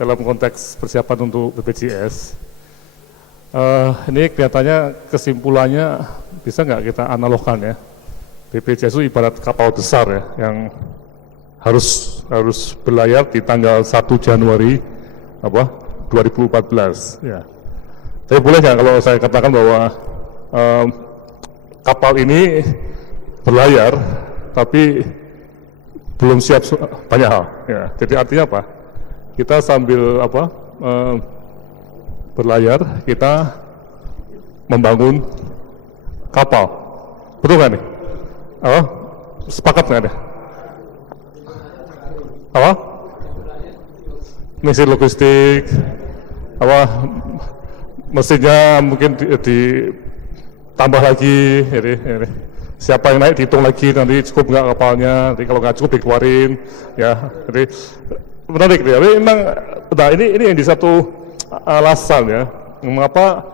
dalam konteks persiapan untuk BPJS. Ini kelihatannya kesimpulannya bisa nggak kita analogkan ya. BPJS itu ibarat kapal besar ya, yang harus berlayar di tanggal 1 Januari 2014 ya. Tapi boleh nggak kalau saya katakan bahwa kapal ini berlayar tapi belum siap banyak hal ya. Jadi artinya apa? Kita sambil berlayar, kita membangun kapal. Betul nggak nih? Sepakat nggak nih? Misi logistik, mesinnya mungkin ditambah lagi, jadi siapa yang naik dihitung lagi, nanti cukup nggak kapalnya, nanti kalau nggak cukup dikeluarin, ya. Jadi menarik ya. Tapi memang, nah ini yang di satu alasan ya, mengapa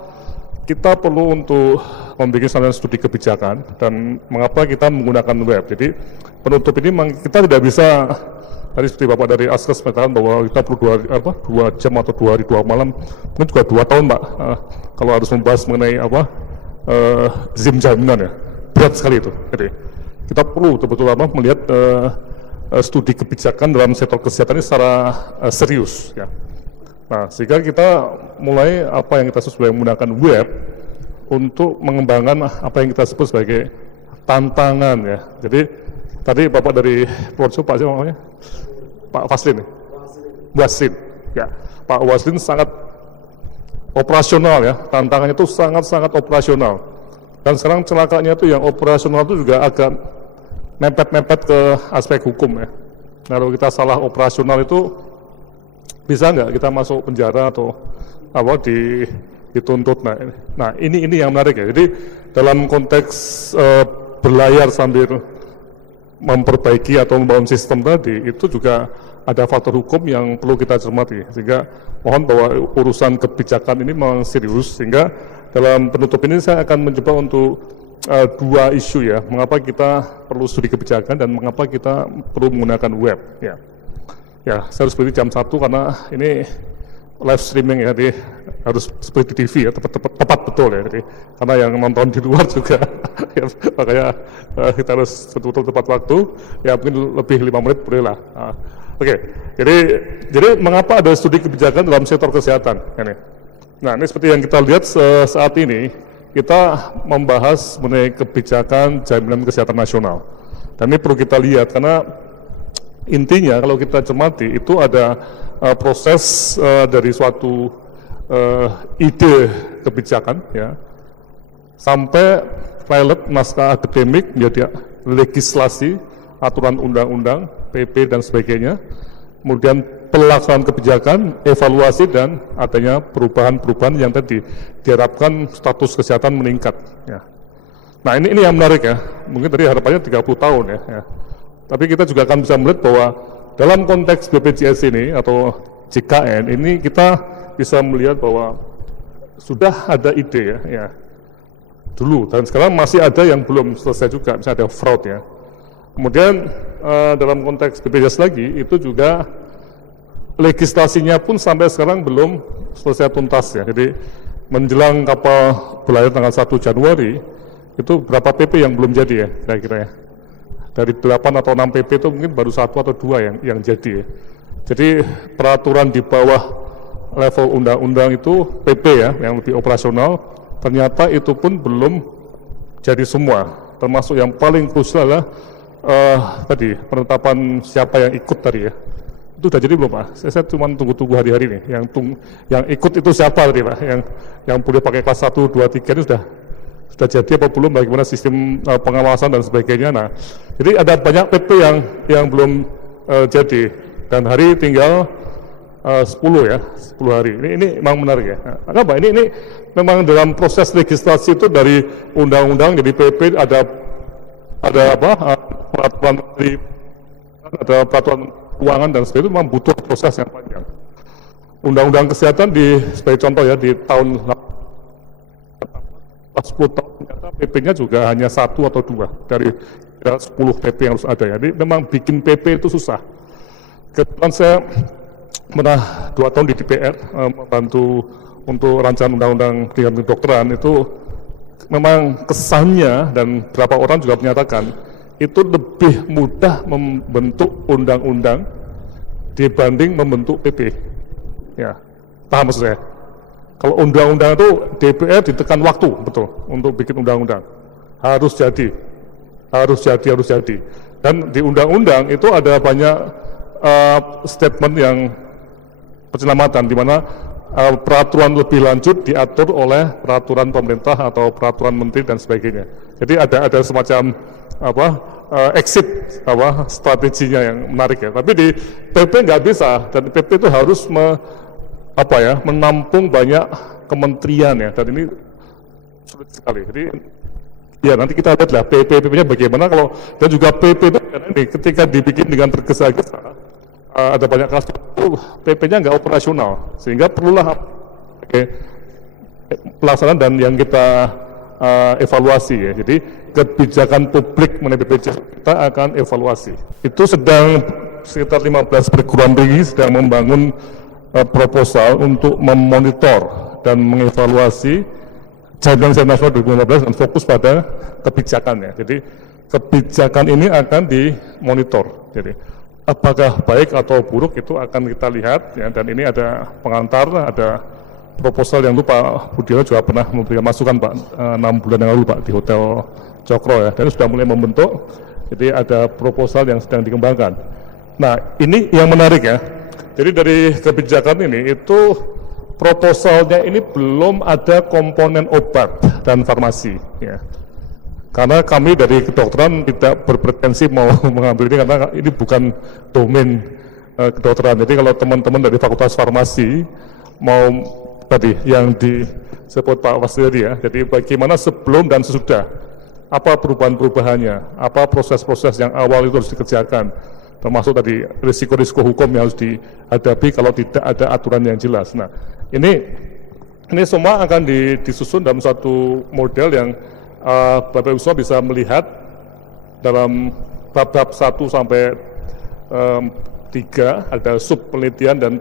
kita perlu untuk membuat studi kebijakan dan mengapa kita menggunakan web. Jadi penutup ini kita tidak bisa, tadi seperti Bapak dari Askes mengatakan bahwa kita perlu 2 jam atau 2 hari 2 malam, mungkin juga 2 tahun Pak, kalau harus membahas mengenai ZIM jaminan ya, berat sekali itu. Jadi kita perlu betul-betul melihat studi kebijakan dalam sektor kesehatan ini secara serius ya. Nah, sehingga kita mulai apa yang kita sebut sebagai menggunakan web untuk mengembangkan apa yang kita sebut sebagai tantangan ya. Jadi tadi Bapak dari Projo, Pak siapa namanya? Pak Waslin ya. Pak Waslin sangat operasional ya, tantangannya itu sangat operasional. Dan sekarang celakanya itu yang operasional itu juga agak mepet-mepet ke aspek hukum ya. Nah, kalau kita salah operasional itu bisa nggak kita masuk penjara atau dituntut. Nah ini yang menarik ya. Jadi dalam konteks berlayar sambil memperbaiki atau membangun sistem tadi, itu juga ada faktor hukum yang perlu kita cermati. Sehingga mohon bahwa urusan kebijakan ini memang serius, sehingga dalam penutup ini saya akan mencoba untuk 2 isu ya, mengapa kita perlu studi kebijakan dan mengapa kita perlu menggunakan web ya. Ya, saya harus beri jam 1 karena ini live streaming ya, jadi harus seperti TV ya, tepat betul ya, jadi karena yang nonton di luar juga ya, makanya kita harus betul-betul tepat waktu ya, mungkin lebih 5 menit boleh lah. Oke. Jadi mengapa ada studi kebijakan dalam sektor kesehatan ini? Nah, ini seperti yang kita lihat saat ini, kita membahas mengenai kebijakan jaminan kesehatan nasional, dan ini perlu kita lihat karena intinya kalau kita cermati itu ada proses dari suatu ide kebijakan ya, sampai pilot naskah akademik menjadi legislasi, aturan undang-undang, PP dan sebagainya, kemudian pelaksanaan kebijakan, evaluasi dan adanya perubahan-perubahan yang tadi diharapkan status kesehatan meningkat ya. Nah ini yang menarik ya, mungkin tadi harapannya 30 tahun ya. Tapi kita juga akan bisa melihat bahwa dalam konteks BPJS ini atau JKN ini kita bisa melihat bahwa sudah ada ide ya dulu, dan sekarang masih ada yang belum selesai juga, misalnya ada fraud ya. Kemudian dalam konteks BPJS lagi itu juga legislasinya pun sampai sekarang belum selesai tuntas ya. Jadi menjelang kapal berlayar tanggal 1 Januari itu berapa PP yang belum jadi ya kira-kira ya. Dari 8 atau 6 PP itu mungkin baru 1 atau 2 yang jadi ya. Jadi peraturan di bawah level undang-undang itu PP ya, yang lebih operasional, ternyata itu pun belum jadi semua. Termasuk yang paling krusial adalah tadi penetapan siapa yang ikut tadi ya. Itu sudah jadi belum Pak? Saya cuma tunggu hari-hari nih. Yang ikut itu siapa tadi Pak? Yang boleh pakai kelas 1, 2, 3 ini sudah jadi apa belum, bagaimana sistem pengawasan dan sebagainya. Nah, jadi ada banyak PP yang belum jadi, dan hari tinggal 10 ya, 10 hari. Ini memang menarik ya. Kenapa? Ini memang dalam proses legislasi itu dari undang-undang jadi PP ada peraturan dari ada peraturan keuangan dan sebagainya, itu memang butuh proses yang panjang. Undang-undang kesehatan sebagai contoh ya, di tahun 10 tahun ternyata PP-nya juga hanya 1 atau 2 dari 10 PP yang harus ada ya. Jadi memang bikin PP itu susah. Kebetulan saya pernah 2 tahun di DPR membantu untuk rancangan undang-undang pendidikan kedokteran, itu memang kesannya dan beberapa orang juga menyatakan itu lebih mudah membentuk undang-undang dibanding membentuk PP. Ya, paham maksud saya? Kalau undang-undang itu DPR ditekan waktu betul untuk bikin undang-undang, harus jadi. Dan di undang-undang itu ada banyak statement yang penyelamatan, di mana peraturan lebih lanjut diatur oleh peraturan pemerintah atau peraturan menteri dan sebagainya. Jadi ada semacam exit strateginya yang menarik ya. Tapi di PP nggak bisa, dan PP itu harus menampung banyak kementerian ya, dan ini sulit sekali. Jadi ya nanti kita lihat lah PP-nya bagaimana. Kalau dan juga PP itu ini ketika dibikin dengan tergesa-gesa, ada banyak kasus PP-nya nggak operasional, sehingga perlulah pelaksanaan dan yang kita evaluasi ya. Jadi kebijakan publik mengenai BPJS kita akan evaluasi. Itu sedang sekitar 15 perguruan tinggi sedang membangun proposal untuk memonitor dan mengevaluasi Jaminan Kesehatan Nasional 2015 dan fokus pada kebijakannya. Jadi kebijakan ini akan dimonitor. Jadi apakah baik atau buruk itu akan kita lihat ya, dan ini ada pengantar, ada proposal yang Pak Budiono juga pernah memberikan masukan Pak 6 bulan yang lalu Pak di Hotel Cokro ya, dan sudah mulai membentuk. Jadi ada proposal yang sedang dikembangkan. Nah ini yang menarik ya. Jadi dari kebijakan ini itu proposalnya ini belum ada komponen obat dan farmasi ya. Karena kami dari kedokteran tidak berpretensi mau mengambil ini, karena ini bukan domain kedokteran. Jadi kalau teman-teman dari Fakultas Farmasi mau tadi yang disebut Pak Wasili ya, jadi bagaimana sebelum dan sesudah, apa perubahan-perubahannya, apa proses-proses yang awal itu harus dikerjakan, termasuk tadi risiko-risiko hukum yang harus dihadapi kalau tidak ada aturan yang jelas. Nah, ini semua akan disusun dalam satu model yang Bapak Ibu semua bisa melihat dalam bab-bab 1 sampai 3 ada sub penelitian, dan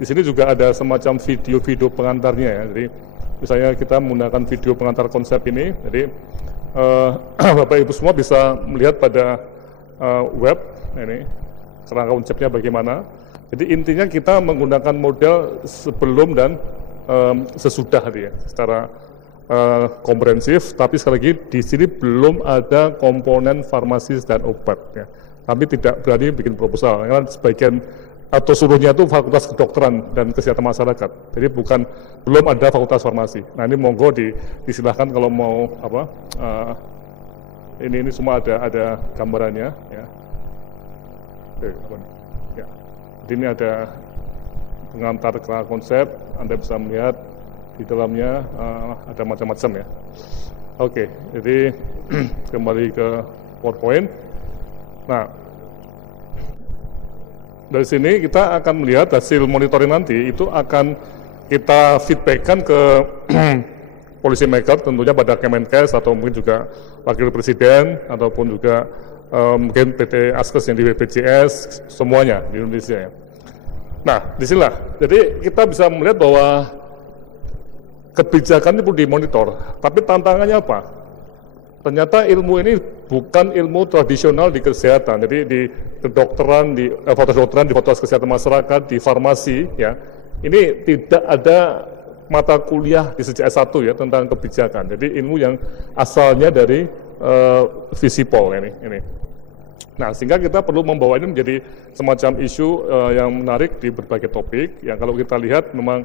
di sini juga ada semacam video-video pengantarnya ya. Jadi misalnya kita menggunakan video pengantar konsep ini, jadi Bapak Ibu semua bisa melihat pada web ini kerangka konsepnya bagaimana. Jadi intinya kita menggunakan model sebelum dan sesudah ya, secara komprehensif. Tapi sekali lagi di sini belum ada komponen farmasis dan obat ya. Kami tidak berani bikin proposal karena sebagian atau seluruhnya itu fakultas kedokteran dan kesehatan masyarakat. Jadi belum ada fakultas farmasi. Nah ini monggo disilahkan kalau mau ini semua ada gambarannya ya. Ya. Jadi ini ada pengantar kerangka konsep, Anda bisa melihat di dalamnya ada macam-macam ya. Oke, jadi kembali ke PowerPoint. Nah, dari sini kita akan melihat hasil monitoring nanti itu akan kita feedbackkan ke policy maker, tentunya pada Kemenkes atau mungkin juga Wakil Presiden ataupun juga mungkin PT Askes yang di BPJS, semuanya di Indonesia ya. Nah, disinilah, jadi kita bisa melihat bahwa kebijakan itu perlu dimonitor, tapi tantangannya apa? Ternyata ilmu ini bukan ilmu tradisional di kesehatan, jadi di kedokteran, di fakultas kedokteran, di fakultas kesehatan masyarakat, di farmasi, ya, ini tidak ada mata kuliah di sejak S1 ya tentang kebijakan. Jadi ilmu yang asalnya dari Visipol ini. Nah, sehingga kita perlu membawa ini menjadi semacam isu yang menarik di berbagai topik. Yang kalau kita lihat memang,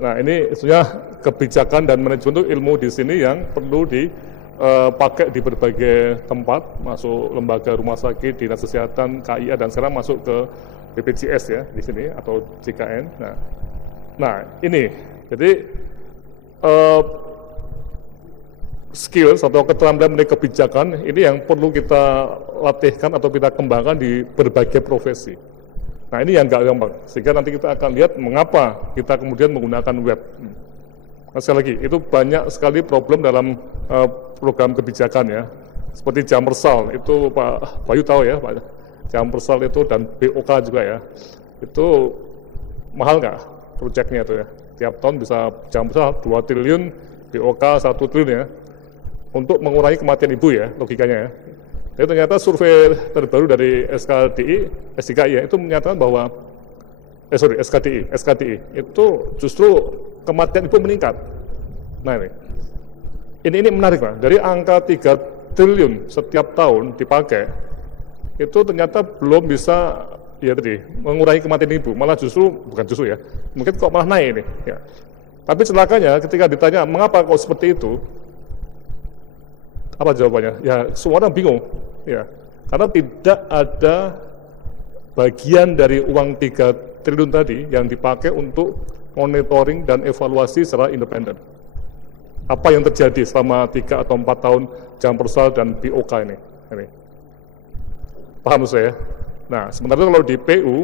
nah ini sebenarnya kebijakan dan manajemen itu ilmu di sini yang perlu dipakai di berbagai tempat, masuk lembaga rumah sakit, dinas kesehatan, KIA, dan sekarang masuk ke BPJS ya di sini atau JKN. Nah ini jadi skills atau keterampilan mengenai kebijakan ini yang perlu kita latihkan atau kita kembangkan di berbagai profesi. Nah ini yang nggak gampang, sehingga nanti kita akan lihat mengapa kita kemudian menggunakan web. Nah, sekali lagi, itu banyak sekali problem dalam program kebijakan ya, seperti Jammersal, itu Pak Bayu tahu ya, Pak Jammersal itu, dan BOK juga ya, itu mahal nggak proyeknya itu ya? Tiap tahun bisa jam besar 2 triliun, BOK 1 triliun ya, untuk mengurangi kematian ibu ya, logikanya ya. Jadi ternyata survei terbaru dari SKDI ya, itu menyatakan bahwa SKDI itu justru kematian ibu meningkat. Nah ini menarik Pak, dari angka 3 triliun setiap tahun dipakai, itu ternyata belum bisa ya tadi mengurangi kematian ibu, malah bukan justru ya, mungkin kok malah naik ini ya. Tapi celakanya ketika ditanya mengapa kok seperti itu, apa jawabannya? Ya semua orang bingung ya, karena tidak ada bagian dari uang 3 triliun tadi yang dipakai untuk monitoring dan evaluasi secara independen. Apa yang terjadi selama 3 atau 4 tahun jam persal dan BOK ini. Paham saya? Nah, sementara itu kalau di PU,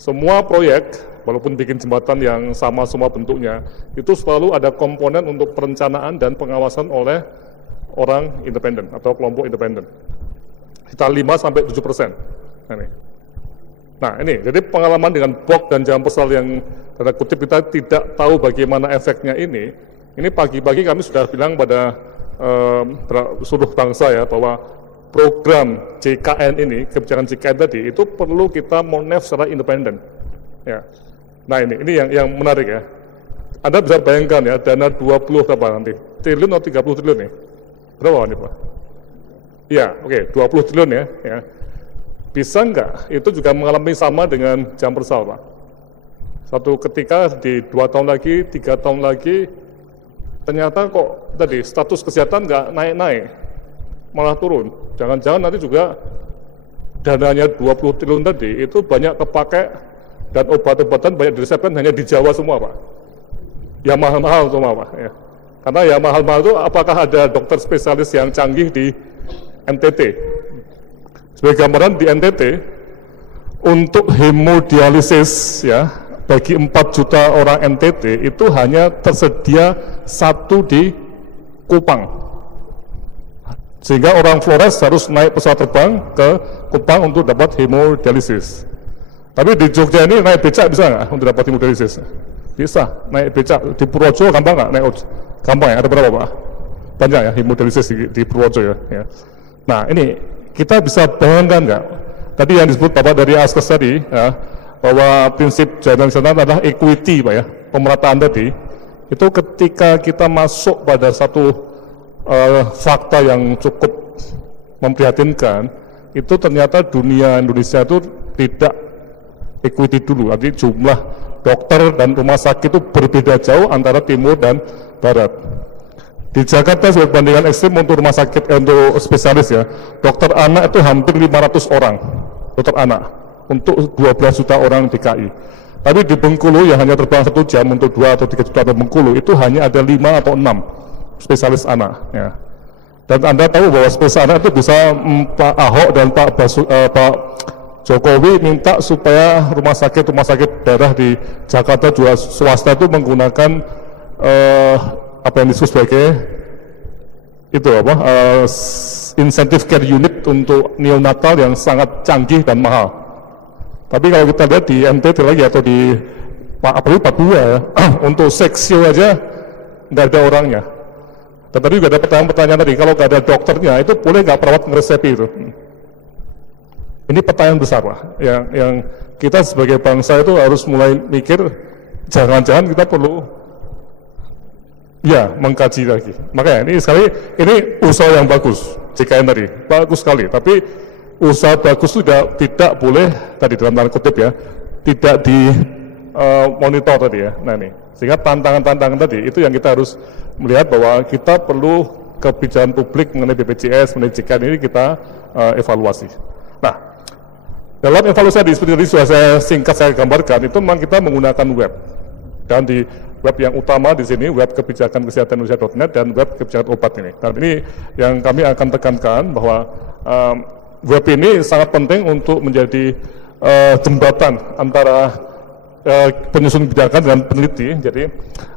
semua proyek, walaupun bikin jembatan yang sama semua bentuknya, itu selalu ada komponen untuk perencanaan dan pengawasan oleh orang independen atau kelompok independen. Sekitar 5-7%. Nah ini, jadi pengalaman dengan BOK dan jam persal yang tanda kutip kita tidak tahu bagaimana efeknya ini pagi-pagi kami sudah bilang pada seluruh bangsa ya, bahwa program JKN ini, kebijakan JKN tadi, itu perlu kita monef secara independen. Ya. Nah ini yang menarik ya. Anda bisa bayangkan ya, dana 20 berapa nanti? Triliun atau 30 triliun nih? Berapa nih Pak? Ya, oke, 20 triliun ya. Bisa nggak itu juga mengalami sama dengan jam persal Pak? Satu ketika di 2 tahun lagi, 3 tahun lagi, ternyata kok tadi status kesehatan nggak naik-naik, malah turun. Jangan-jangan nanti juga dananya 20 triliun tadi itu banyak kepakai dan obat-obatan banyak diresepkan hanya di Jawa semua Pak. Ya mahal-mahal semua Pak. Ya. Karena ya mahal-mahal itu apakah ada dokter spesialis yang canggih di NTT? Sebagai gambaran di NTT untuk hemodialisis ya bagi 4 juta orang NTT itu hanya tersedia 1 di Kupang. Sehingga orang Flores harus naik pesawat terbang ke Kupang untuk dapat hemodialisis. Tapi di Jogja ini naik becak bisa nggak untuk dapat hemodialisis? Bisa, naik becak. Di Purworejo gampang nggak naik? Gampang ya, ada berapa Pak? Banyak ya hemodialisis di Purworejo ya. Nah ini kita bisa bayangkan nggak? Tadi yang disebut Bapak dari Askes tadi ya, bahwa prinsip jaminan kesehatan adalah equity Pak ya, pemerataan tadi. Itu ketika kita masuk pada satu fakta yang cukup memprihatinkan, itu ternyata dunia Indonesia itu tidak equity dulu. Artinya jumlah dokter dan rumah sakit itu berbeda jauh antara timur dan barat. Di Jakarta sebagai perbandingan ekstrim untuk rumah sakit untuk spesialis ya, dokter anak itu hampir 500 orang dokter anak untuk 12 juta orang DKI. Tapi di Bengkulu yang hanya terbang 1 jam untuk 2 atau 3 juta di Bengkulu itu hanya ada 5 atau 6 spesialis anak ya. Dan Anda tahu bahwa spesialis anak itu bisa Pak Ahok dan Pak Jokowi minta supaya rumah sakit daerah di Jakarta juga swasta itu menggunakan apa yang disebut sebagai itu insentif care unit untuk neonatal yang sangat canggih dan mahal. Tapi kalau kita lihat di NTT lagi atau di Papua ya, untuk seksio aja nggak ada orangnya. Tetapi juga ada pertanyaan tadi, kalau nggak ada dokternya itu boleh nggak perawat ngeresepi itu? Ini pertanyaan besar Pak, yang kita sebagai bangsa itu harus mulai mikir, jangan-jangan kita perlu ya mengkaji lagi. Makanya ini usaha yang bagus, JKN tadi bagus sekali. Tapi usaha bagus sudah tidak boleh tadi dalam tanda kutip ya, tidak di monitor tadi ya. Nah ini, sehingga tantangan-tantangan tadi itu yang kita harus melihat bahwa kita perlu kebijakan publik mengenai BPJS, mengenai JKN ini kita evaluasi. Nah, dalam evaluasi tadi seperti tadi sudah saya gambarkan, itu memang kita menggunakan web. Dan di web yang utama di sini, web kebijakan kesehatan Indonesia.net dan web kebijakan obat ini. Dan ini yang kami akan tekankan bahwa web ini sangat penting untuk menjadi jembatan antara penyusun kebijakan dan peneliti. Jadi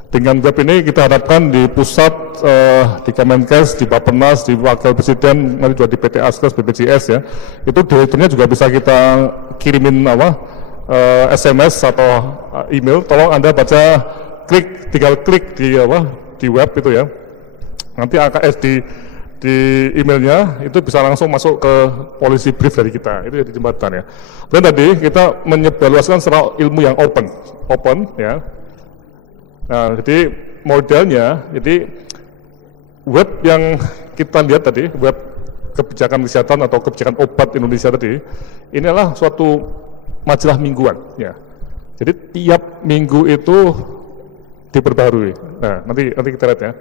dengan web ini kita harapkan di pusat, di Kemenkes, di Bappenas, di Wakil Presiden, nanti juga di PT Askes, BPJS ya, itu direkturnya juga bisa kita kirimin SMS atau email, tolong Anda baca, tinggal klik di di web itu ya. Nanti AKS di emailnya itu bisa langsung masuk ke policy brief dari kita, itu jadi jembatan ya. Dan tadi kita menyebarluaskan secara ilmu yang open ya. Nah, jadi modelnya, jadi web yang kita lihat tadi, web kebijakan kesehatan atau kebijakan obat Indonesia tadi, ini adalah suatu majalah mingguan ya. Jadi tiap minggu itu diperbarui. Nah, nanti kita lihat ya.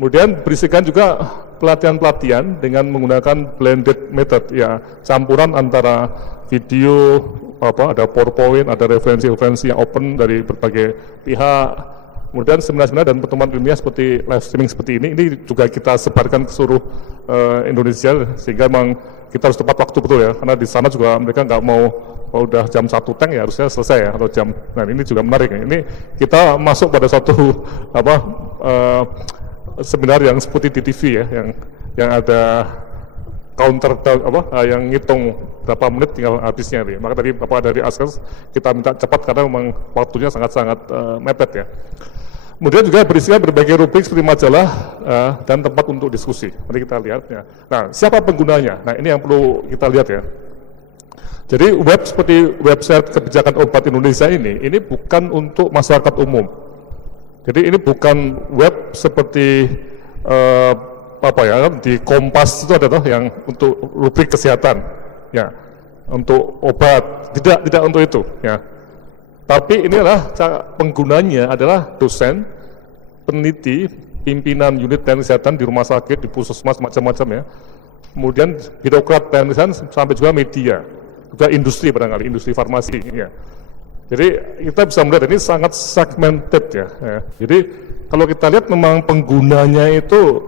Kemudian berisikan juga pelatihan-pelatihan dengan menggunakan blended method ya, campuran antara video, ada PowerPoint, ada referensi-referensi yang open dari berbagai pihak. Kemudian seminar-seminar dan pertemuan ilmiah seperti live streaming seperti ini juga kita sebarkan ke seluruh Indonesia, sehingga memang kita harus tepat waktu betul ya, karena di sana juga mereka nggak mau udah jam 1 teng ya harusnya selesai ya, atau jam. Nah, ini juga menarik ya. Ini kita masuk pada satu seminar yang seperti di TV ya, yang ada counter yang ngitung berapa menit tinggal habisnya nih. Maka tadi Bapak dari Askes kita minta cepat karena memang waktunya sangat-sangat mepet ya. Kemudian juga berisikan berbagai rubrik seperti majalah dan tempat untuk diskusi. Mari kita lihat ya. Nah, siapa penggunanya? Nah, ini yang perlu kita lihat ya. Jadi web seperti website kebijakan obat Indonesia ini bukan untuk masyarakat umum. Jadi ini bukan web seperti di Kompas itu ada toh yang untuk rubrik kesehatan ya, untuk obat, tidak untuk itu ya. Tapi ini adalah penggunanya adalah dosen, peneliti, pimpinan unit teknik kesehatan di rumah sakit, di puskesmas macam-macam ya. Kemudian birokrat teknik kesehatan sampai juga media, juga industri barangkali, industri farmasi ya. Jadi kita bisa melihat ini sangat segmented ya. Jadi kalau kita lihat memang penggunanya itu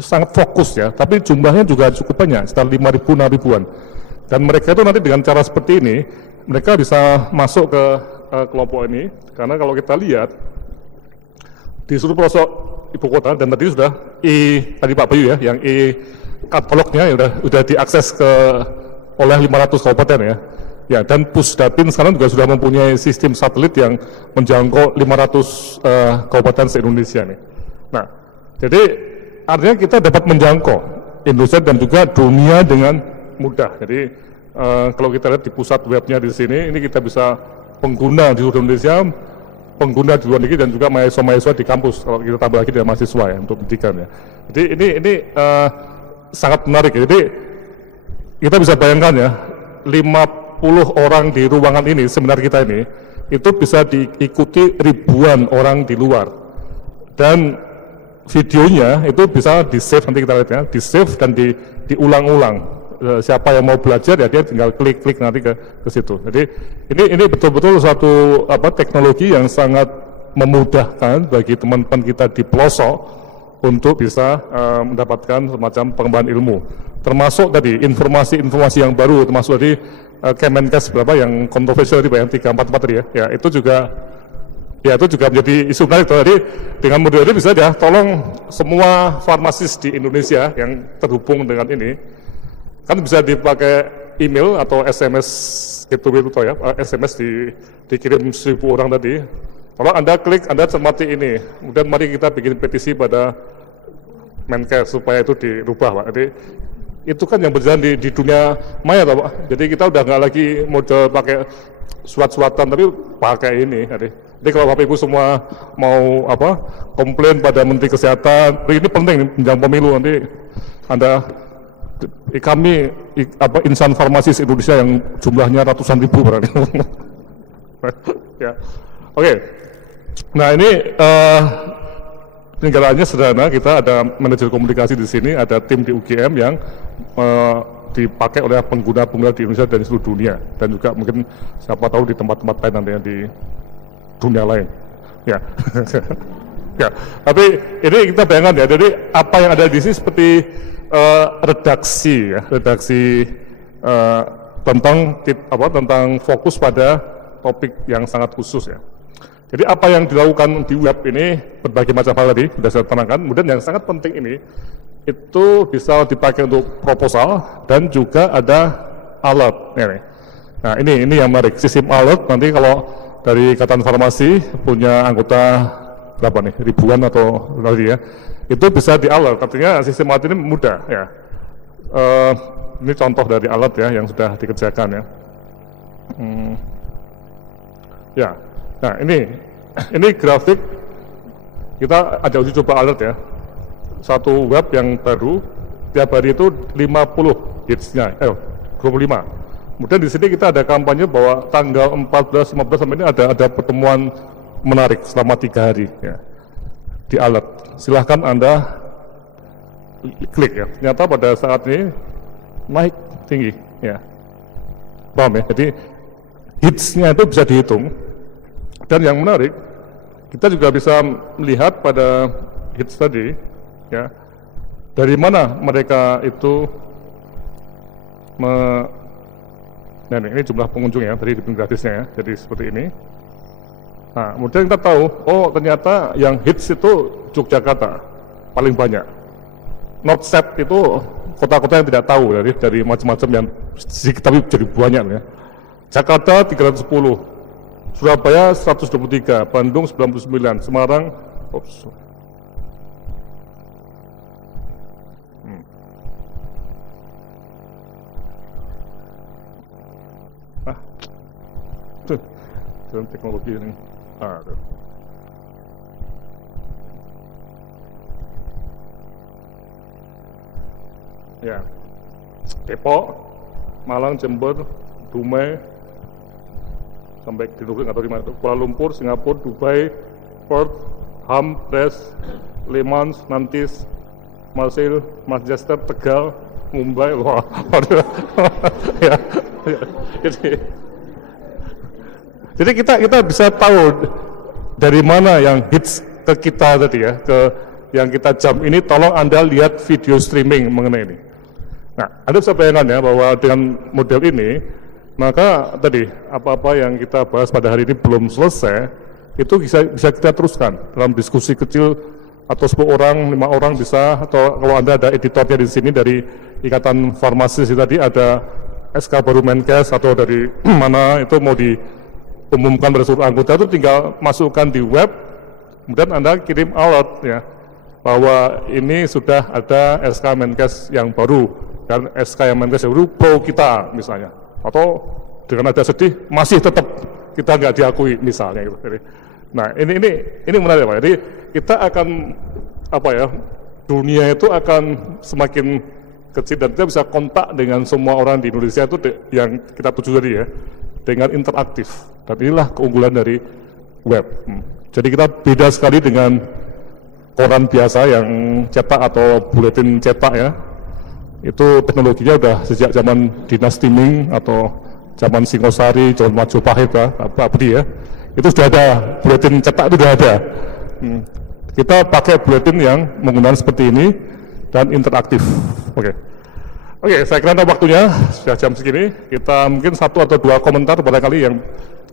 sangat fokus ya, tapi jumlahnya juga cukup banyak, sekitar 5.000, 6.000-an. Dan mereka itu nanti dengan cara seperti ini, mereka bisa masuk ke kelompok ini, karena kalau kita lihat di seluruh pelosok ibu kota, dan tadi sudah tadi Pak Bayu ya, yang katalognya sudah diakses oleh 500 kabupaten ya. Ya, dan Pusdapin sekarang juga sudah mempunyai sistem satelit yang menjangkau 500 kabupaten se-Indonesia nih. Nah, jadi artinya kita dapat menjangkau Indonesia dan juga dunia dengan mudah. Jadi kalau kita lihat di pusat webnya di sini, ini kita bisa pengguna di seluruh Indonesia, pengguna di luar negeri dan juga mahasiswa-mahasiswa di kampus. Kalau kita tambah lagi dari mahasiswa ya untuk pendidikan ya. Jadi ini sangat menarik. Jadi kita bisa bayangkan ya, 50 orang di ruangan ini, seminar kita ini, itu bisa diikuti ribuan orang di luar. Dan videonya itu bisa di-save, nanti kita lihat ya, di-save dan diulang-ulang. Siapa yang mau belajar ya dia tinggal klik nanti ke situ. Jadi ini betul-betul suatu teknologi yang sangat memudahkan bagi teman-teman kita di pelosok untuk bisa mendapatkan semacam pengembangan ilmu. Termasuk tadi informasi-informasi yang baru, termasuk tadi Kemenkes berapa yang kontroversial tadi, yang 344 tadi ya. Ya itu juga menjadi isu menarik. Jadi dengan model ini bisa ya, tolong semua farmasis di Indonesia yang terhubung dengan ini kan bisa dipakai email atau SMS gitu ya, SMS dikirim 1.000 orang tadi. Tolong Anda klik, Anda cermati ini. Kemudian mari kita bikin petisi pada Menkes supaya itu dirubah, Pak. Jadi itu kan yang berjalan di dunia maya, Pak. Jadi kita udah nggak lagi model pakai surat-suratan, tapi pakai ini. Jadi kalau Bapak Ibu semua mau komplain pada Menteri Kesehatan, ini penting menjelang pemilu nanti kami insan farmasis Indonesia yang jumlahnya ratusan ribu berarti. Ya, oke. Nah ini negaranya sederhana. Kita ada manajer komunikasi di sini, ada tim di UGM yang dipakai oleh pengguna-pengguna di Indonesia dan di seluruh dunia, dan juga mungkin siapa tahu di tempat-tempat lain nantinya di dunia lain. Ya, ya. Tapi ini kita bayangkan ya. Jadi apa yang ada di sini seperti redaksi tentang fokus pada topik yang sangat khusus ya. Jadi apa yang dilakukan di web ini berbagai macam hal tadi sudah saya terangkan. Kemudian yang sangat penting ini itu bisa dipakai untuk proposal dan juga ada alat. Ini. Nah ini yang menarik, sistem alert nanti kalau dari Ikatan Farmasi punya anggota berapa nih, ribuan atau tadi ya, itu bisa di alert, artinya sistem alert ini mudah ya. Ini contoh dari alert ya yang sudah dikerjakan ya. Ya, nah ini grafik kita ada uji coba alert ya. Satu web yang baru tiap hari itu 50 hitsnya, 25. Kemudian di sini kita ada kampanye bahwa tanggal 14, 15 sampai ini ada pertemuan menarik selama 3 hari ya, di alert. Silahkan Anda klik ya. Ternyata pada saat ini naik tinggi ya. Paham ya? Jadi hitsnya itu bisa dihitung. Dan yang menarik, kita juga bisa melihat pada hits tadi ya, dari mana mereka itu nah ini jumlah pengunjung ya, tadi di gratisnya ya, jadi seperti ini. Nah, kemudian kita tahu, oh ternyata yang hits itu Yogyakarta paling banyak. Not set itu kota-kota yang tidak tahu dari macam-macam yang sedikit tapi jadi banyak ya. Jakarta 310, Surabaya 123, Bandung 99, Semarang, dalam teknologi ini. Ya, Depok, Malang, Jember, Dumai, sampai di Nugget atau di mana itu, Kuala Lumpur, Singapura, Dubai, Perth, Ham, Brest, Le Mans, Nantes, Marseille, Manchester, Tegal, Mumbai, wah, ya, jadi kita bisa tahu dari mana yang hits ke kita tadi ya, ke yang kita jam ini. Tolong Anda lihat video streaming mengenai ini. Nah, Anda bisa bayangkan ya bahwa dengan model ini, maka tadi apa-apa yang kita bahas pada hari ini belum selesai, itu bisa kita teruskan dalam diskusi kecil atau 10 orang, 5 orang bisa, atau kalau Anda ada editornya di sini dari Ikatan Farmasi tadi ada SK baru Menkes atau dari mana itu mau diumumkan pada seluruh anggota, itu tinggal masukkan di web, kemudian Anda kirim alert ya bahwa ini sudah ada SK Menkes yang baru dan SK yang Menkes yang baru pro kita misalnya, atau dengan ada sedih masih tetap kita nggak diakui misalnya gitu. Jadi, nah ini menarik Pak. Jadi kita akan apa ya, dunia itu akan semakin kecil dan kita bisa kontak dengan semua orang di Indonesia itu yang kita tuju tadi ya, dengan interaktif. Dan inilah keunggulan dari web. Jadi kita beda sekali dengan koran biasa yang cetak atau buletin cetak ya. Itu teknologinya udah sejak zaman Dinasti Ming atau zaman Singosari, zaman Majapahit ya, Pak Budi ya. Itu sudah ada, buletin cetak itu sudah ada. Kita pakai buletin yang menggunakan seperti ini dan interaktif. Oke, saya kira waktunya sudah jam segini. Kita mungkin 1 atau 2 komentar barangkali yang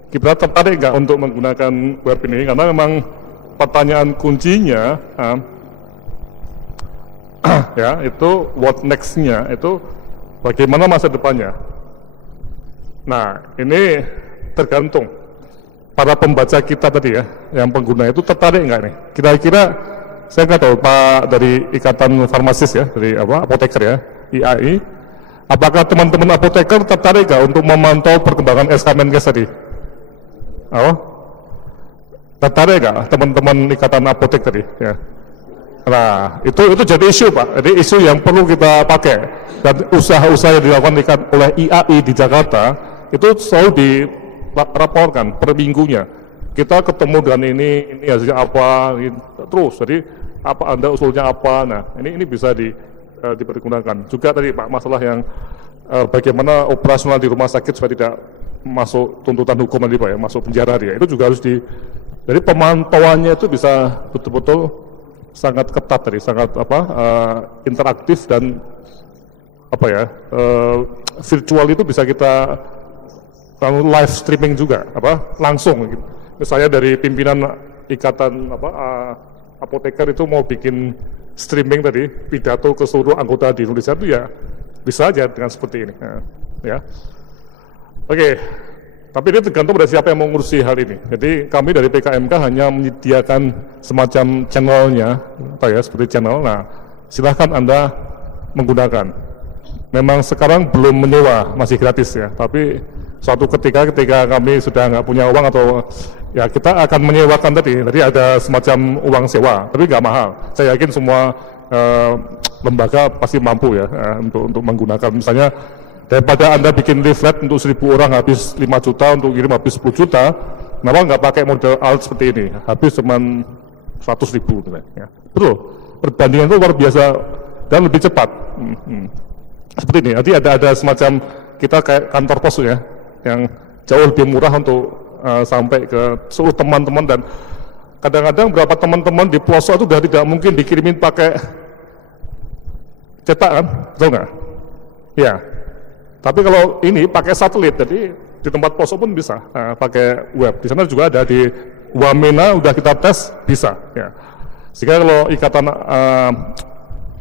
kita tertarik nggak untuk menggunakan web ini, karena memang pertanyaan kuncinya ya itu what next-nya, itu bagaimana masa depannya. Nah ini tergantung para pembaca kita tadi ya, yang pengguna itu tertarik nggak nih? Kira-kira saya nggak tahu Pak dari Ikatan Farmasis ya, dari apoteker ya, IAI, apakah teman-teman apoteker tertarik nggak untuk memantau perkembangan SK Menkes tadi? Tertarik nggak teman-teman Ikatan Apotek tadi ya? Nah itu jadi isu Pak, jadi isu yang perlu kita pakai, dan usaha-usaha yang dilakukan oleh IAI di Jakarta itu selalu dilaporkan per minggunya. Kita ketemu dengan ini hasilnya apa, terus jadi apa Anda usulnya apa. Nah ini bisa dipergunakan juga tadi Pak, masalah yang bagaimana operasional di rumah sakit supaya tidak masuk tuntutan hukum tadi Pak ya, masuk penjara dia, itu juga harus jadi pemantauannya itu bisa betul-betul sangat ketat tadi, sangat interaktif dan virtual itu bisa kita live streaming juga langsung gitu. Misalnya dari pimpinan Ikatan apoteker itu mau bikin streaming tadi pidato ke seluruh anggota di Indonesia, itu ya bisa aja dengan seperti ini ya. Oke, tapi ini tergantung dari siapa yang mengurusi hal ini. Jadi kami dari PKMK hanya menyediakan semacam channelnya, seperti channel. Nah, silahkan Anda menggunakan. Memang sekarang belum menyewa, masih gratis ya. Tapi suatu ketika kami sudah nggak punya uang atau ya kita akan menyewakan tadi. Jadi ada semacam uang sewa, tapi nggak mahal. Saya yakin semua lembaga pasti mampu ya untuk menggunakan. Misalnya daripada Anda bikin leaflet untuk 1.000 orang habis 5 juta, untuk kirim habis 10 juta, kenapa nggak pakai model alt seperti ini? Habis cuma 100.000 ya. Betul, perbandingan itu luar biasa dan lebih cepat. Seperti ini, nanti ada semacam kita kayak kantor pos ya, yang jauh lebih murah untuk sampai ke seluruh teman-teman. Dan kadang-kadang berapa teman-teman di pelosok itu sudah tidak mungkin dikirimin pakai cetak kan, betul nggak? Ya. Tapi kalau ini pakai satelit, jadi di tempat pelosok pun bisa pakai web. Di sana juga ada di Wamena, udah kita tes bisa. Ya. Sehingga kalau Ikatan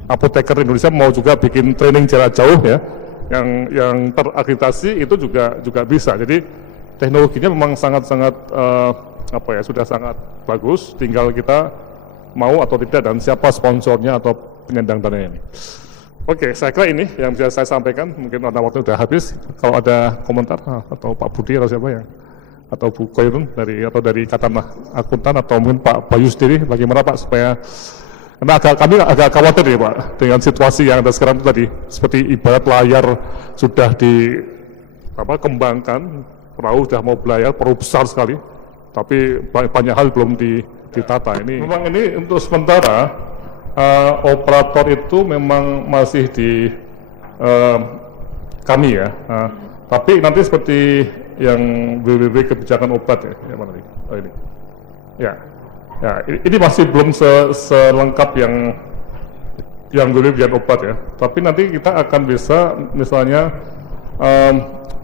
Apoteker Indonesia mau juga bikin training jarak jauh ya, yang terakreditasi itu juga bisa. Jadi teknologinya memang sangat-sangat sudah sangat bagus. Tinggal kita mau atau tidak dan siapa sponsornya atau penyandang dananya ini. Oke, saya kira ini yang bisa saya sampaikan. Mungkin karena waktu sudah habis. Kalau ada komentar atau Pak Budi atau siapa yang atau Bu Koirun dari Ikatan Akuntan atau mungkin Pak Bayu sendiri, bagaimana Pak supaya karena kami agak khawatir ya Pak dengan situasi yang ada sekarang itu tadi, seperti ibarat layar sudah dikembangkan, perahu sudah mau belayar, perahu besar sekali, tapi banyak hal belum ditata. Memang ini untuk sementara operator itu memang masih di kami ya, tapi nanti seperti yang BBB kebijakan obat ya, mana nih? Oh, ini. Ya, ini masih belum selengkap yang BBB obat ya. Tapi nanti kita akan bisa, misalnya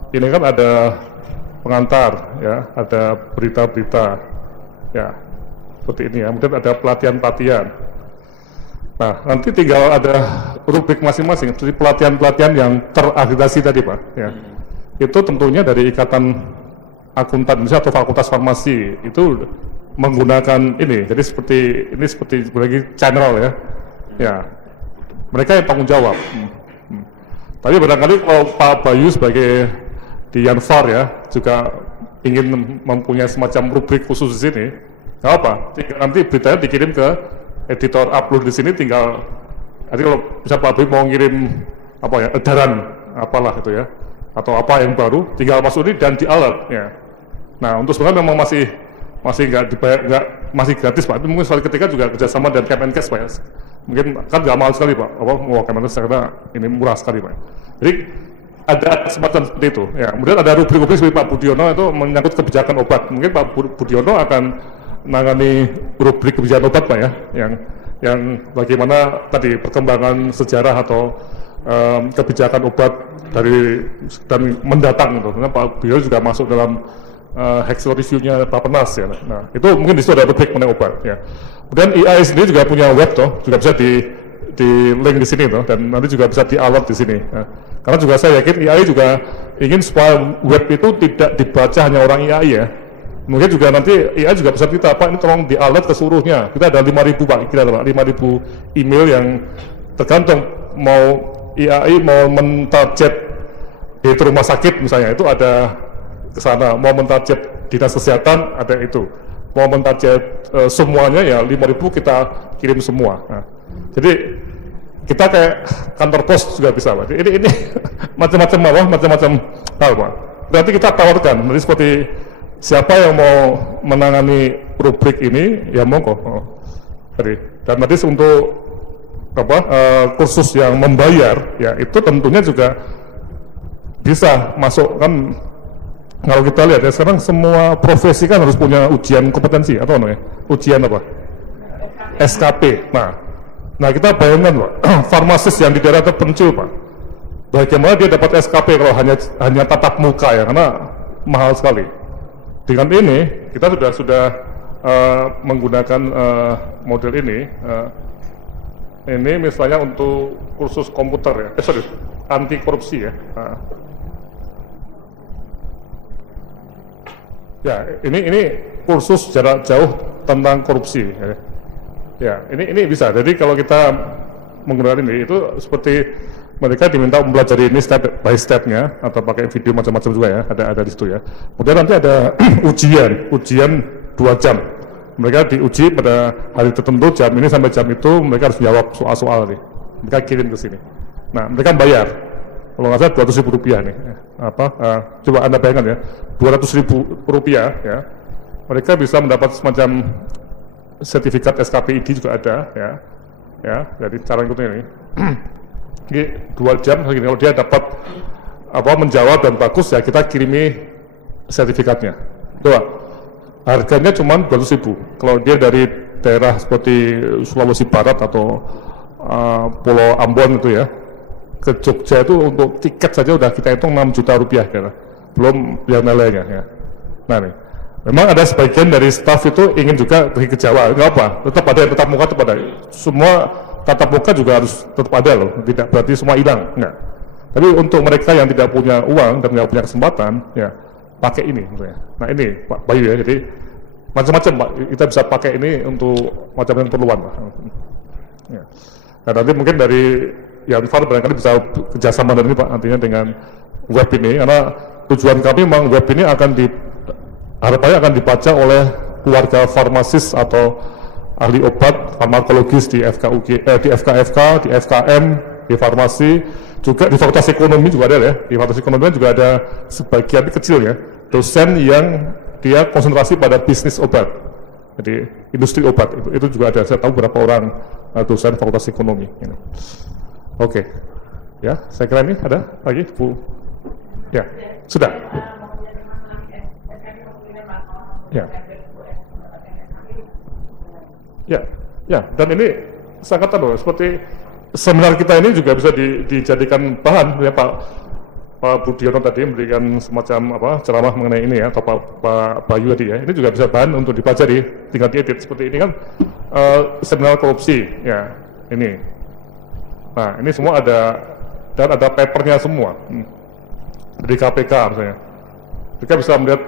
ini kan ada pengantar ya, ada berita-berita ya, seperti ini ya. Kemudian ada pelatihan-pelatihan. Nah, nanti tinggal ada rubrik masing-masing, seperti pelatihan-pelatihan yang terakreditasi tadi Pak. Ya. Itu tentunya dari Ikatan Akuntan Indonesia atau Fakultas Farmasi itu menggunakan ini. Jadi seperti lagi channel ya. Ya, mereka yang tanggung jawab. Tapi barangkali kalau Pak Bayu sebagai di Yanfar ya juga ingin mempunyai semacam rubrik khusus di sini, nggak apa? Nanti beritanya dikirim ke editor upload di sini, tinggal nanti kalau bisa Pak Bayu mau ngirim edaran apalah itu ya, atau apa yang baru, tinggal masuk ini dan di alert ya. Nah, untuk sebenarnya memang masih nggak dibayar, masih gratis Pak. Tapi mungkin suatu ketika juga kerjasama dengan Kemenkes Pak ya. Mungkin kan nggak mahal sekali Pak. Kemenkes karena ini murah sekali Pak. Jadi ada semacam seperti itu ya. Kemudian ada rubrik-rubrik seperti Pak Budiono itu menyangkut kebijakan obat. Mungkin Pak Budiono akan menangani rubrik kebijakan obat Pak ya, yang bagaimana tadi perkembangan sejarah atau kebijakan obat dan mendatang itu. Karena Pak Budiono juga masuk dalam Hacksaw review-nya Bappenas ya. Nah, itu mungkin di situ ada rubrik mengenai obat ya. Kemudian IAI sendiri juga punya web juga bisa di link di sini dan nanti juga bisa di alert di sini. Nah, karena juga saya yakin IAI juga ingin supaya web itu tidak dibaca hanya orang IAI ya. Mungkin juga nanti IAI juga bisa kita, Pak ini tolong di alert ke seluruhnya. Kita ada 5.000 Pak, kita ada 5.000 email yang tergantung mau IAI mau mentarget di rumah sakit misalnya, itu ada ke sana, mau mentarget dinas kesehatan ada itu, mau mentarget semuanya ya 5.000 kita kirim semua. Nah, jadi kita kayak kantor pos juga bisa Pak. Ini macam-macam hal Pak. Berarti kita tawarkan, nanti seperti siapa yang mau menangani rubrik ini ya monggo. Dan nanti untuk kursus yang membayar ya itu tentunya juga bisa masuk kan. Kalau kita lihat ya sekarang semua profesi kan harus punya ujian kompetensi atau ujian apa? SKP. Nah kita bayangkan Pak, farmasis yang di daerah terpencil Pak, bagaimana dia dapat SKP kalau hanya tatap muka ya, karena mahal sekali. Dengan ini kita sudah menggunakan model ini. Ini misalnya untuk kursus komputer ya, anti korupsi ya. Ya, ini kursus jarak jauh tentang korupsi. Ya, ini bisa. Jadi kalau kita menggunakan ini itu seperti mereka diminta mempelajari ini step by step-nya atau pakai video macam-macam juga ya, ada di situ ya. Kemudian nanti ada ujian 2 jam. Mereka diuji pada hari tertentu, jam ini sampai jam itu mereka harus jawab soal-soal nih. Mereka kirim ke sini. Nah, mereka bayar. Kalau nggak salah 200.000 rupiah nih. Coba Anda bayangkan ya, 200.000 rupiah ya. Mereka bisa mendapat semacam sertifikat SKPID juga ada ya. Ya, jadi cara ikutnya ini. Ini 2 jam kalau dia dapat menjawab dan bagus ya kita kirimi sertifikatnya. Coba harganya cuma 200.000. Kalau dia dari daerah seperti Sulawesi Barat atau Pulau Ambon itu ya, ke Jogja itu untuk tiket saja udah kita hitung 6 juta rupiah ya. Belum yang lainnya ya. Nah nih, memang ada sebagian dari staf itu ingin juga pergi ke Jawa, nggak apa, tetap muka tetap ada. Semua tatap muka juga harus tetap ada loh, tidak berarti semua hilang, enggak. Tapi untuk mereka yang tidak punya uang dan tidak punya kesempatan, ya pakai ini misalnya. Nah ini Pak Bayu ya, jadi macam-macam Pak, kita bisa pakai ini untuk macam-macam keperluan Pak. Ya. Nah nanti mungkin dari Yanfar barangkali bisa kerjasama dengan ini Pak, nantinya dengan web ini, karena tujuan kami memang web ini harapannya akan dibaca oleh keluarga farmasis atau ahli obat farmakologis di FKUG, di FKFK, di FKM, di farmasi, juga di Fakultas Ekonomi juga ada ya. Di Fakultas Ekonomi juga ada sebagian kecil ya dosen yang dia konsentrasi pada bisnis obat, jadi industri obat itu juga ada. Saya tahu beberapa orang dosen Fakultas Ekonomi. Oke, ya saya kira ini ada lagi Bu. Ya sudah. Ya. Ya, dan ini sangat seperti seminar kita ini juga bisa dijadikan bahan ya Pak Budiono tadi memberikan semacam ceramah mengenai ini ya, atau Pak Bayu tadi ya, ini juga bisa bahan untuk dipelajari, tinggal diedit seperti ini kan seminar korupsi ya ini. Nah ini semua ada dan ada papernya semua dari KPK misalnya. Mereka bisa melihat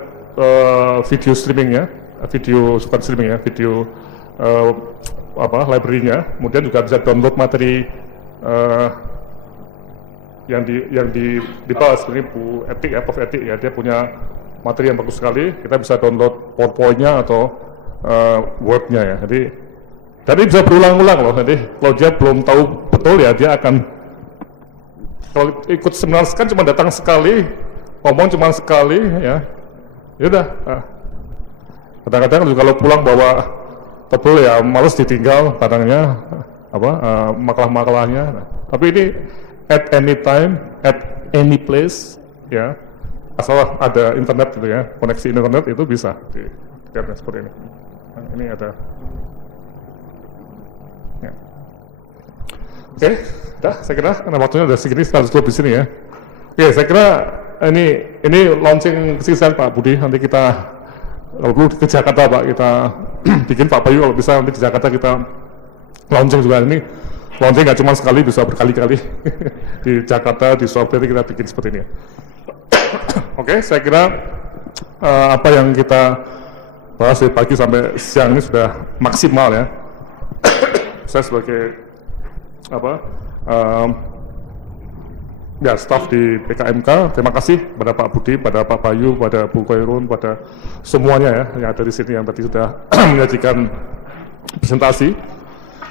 video streamingnya, bukan streaming ya, video library-nya, kemudian juga bisa download materi yang dibahas ini Bu Etik ya, Prof Etik ya, dia punya materi yang bagus sekali. Kita bisa download PowerPoint-nya atau Word-nya ya. Jadi dan ini bisa berulang-ulang loh. Jadi kalau dia belum tahu betul ya dia akan, kalau ikut seminar kan cuma datang sekali, ngomong cuma sekali ya. Ya udah. Kadang-kadang juga kalau pulang bawa tebel ya males ditinggal barangnya makalah-makalahnya. Nah, tapi ini at any time, at any place ya, asal ada internet gitu ya, koneksi internet itu bisa dilihatnya seperti ini. Nah, ini ada. Ya. Oke, saya kira karena waktunya udah segini, harus stop di sini ya. Oke, saya kira ini launching kesisan Pak Budi, nanti kita kalau perlu ke Jakarta Pak, kita bikin Pak Bayu kalau bisa nanti di Jakarta kita launching juga. Ini launching nggak cuma sekali, bisa berkali-kali di Jakarta, di Surabaya kita bikin seperti ini. Oke, saya kira apa yang kita bahas dari pagi sampai siang ini sudah maksimal ya. Saya sebagai staf di PKMK, terima kasih pada Pak Budi, pada Pak Bayu, pada Bu Koirun, pada semuanya ya yang ada di sini yang tadi sudah menyajikan presentasi.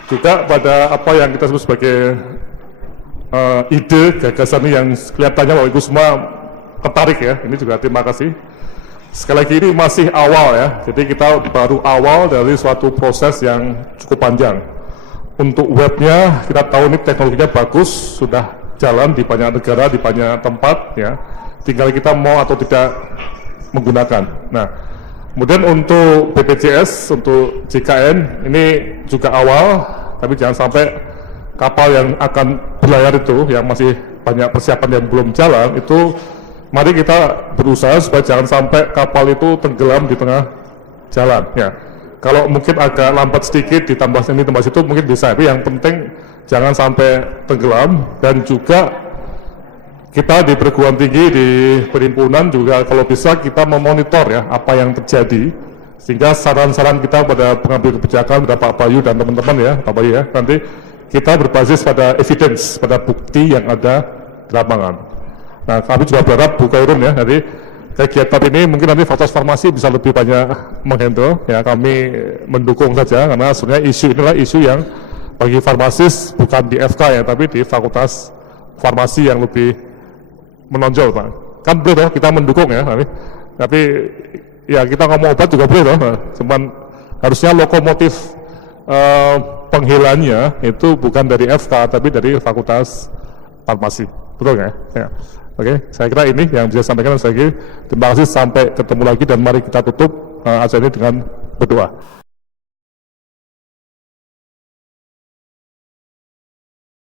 Juga pada apa yang kita sebut sebagai ide, gagasan yang kelihatannya bahwa itu semua tertarik ya. Ini juga terima kasih. Sekali lagi ini masih awal ya, jadi kita baru awal dari suatu proses yang cukup panjang. Untuk webnya kita tahu ini teknologinya bagus, sudah jalan di banyak negara, di banyak tempat ya, tinggal kita mau atau tidak menggunakan. Nah, kemudian untuk BPJS, untuk JKN ini juga awal, tapi jangan sampai kapal yang akan berlayar itu yang masih banyak persiapan yang belum jalan itu, mari kita berusaha supaya jangan sampai kapal itu tenggelam di tengah jalan ya. Kalau mungkin agak lambat sedikit ditambah sini tambah situ mungkin bisa, tapi yang penting jangan sampai tenggelam. Dan juga kita di perguruan tinggi, di perhimpunan juga kalau bisa kita memonitor ya apa yang terjadi, sehingga saran-saran kita pada pengambil kebijakan, pada Pak Bayu dan teman-teman ya, Pak Bayu ya, nanti kita berbasis pada evidence, pada bukti yang ada di lapangan. Nah, kami juga berharap Bu Khairun ya, nanti kegiatan ini mungkin nanti Fakultas Farmasi bisa lebih banyak menghandle, ya kami mendukung saja, karena sebenarnya isu inilah isu yang bagi farmasis bukan di FK ya, tapi di Fakultas Farmasi yang lebih menonjol Pak. Kan boleh toh kita mendukung ya, tapi ya kita ngomong obat juga boleh toh, cuman harusnya lokomotif penghilangnya itu bukan dari FK tapi dari Fakultas Farmasi, betul nggak ya? Oke, saya kira ini yang bisa saya sampaikan. Terima kasih, sampai ketemu lagi dan mari kita tutup acara ini dengan berdoa.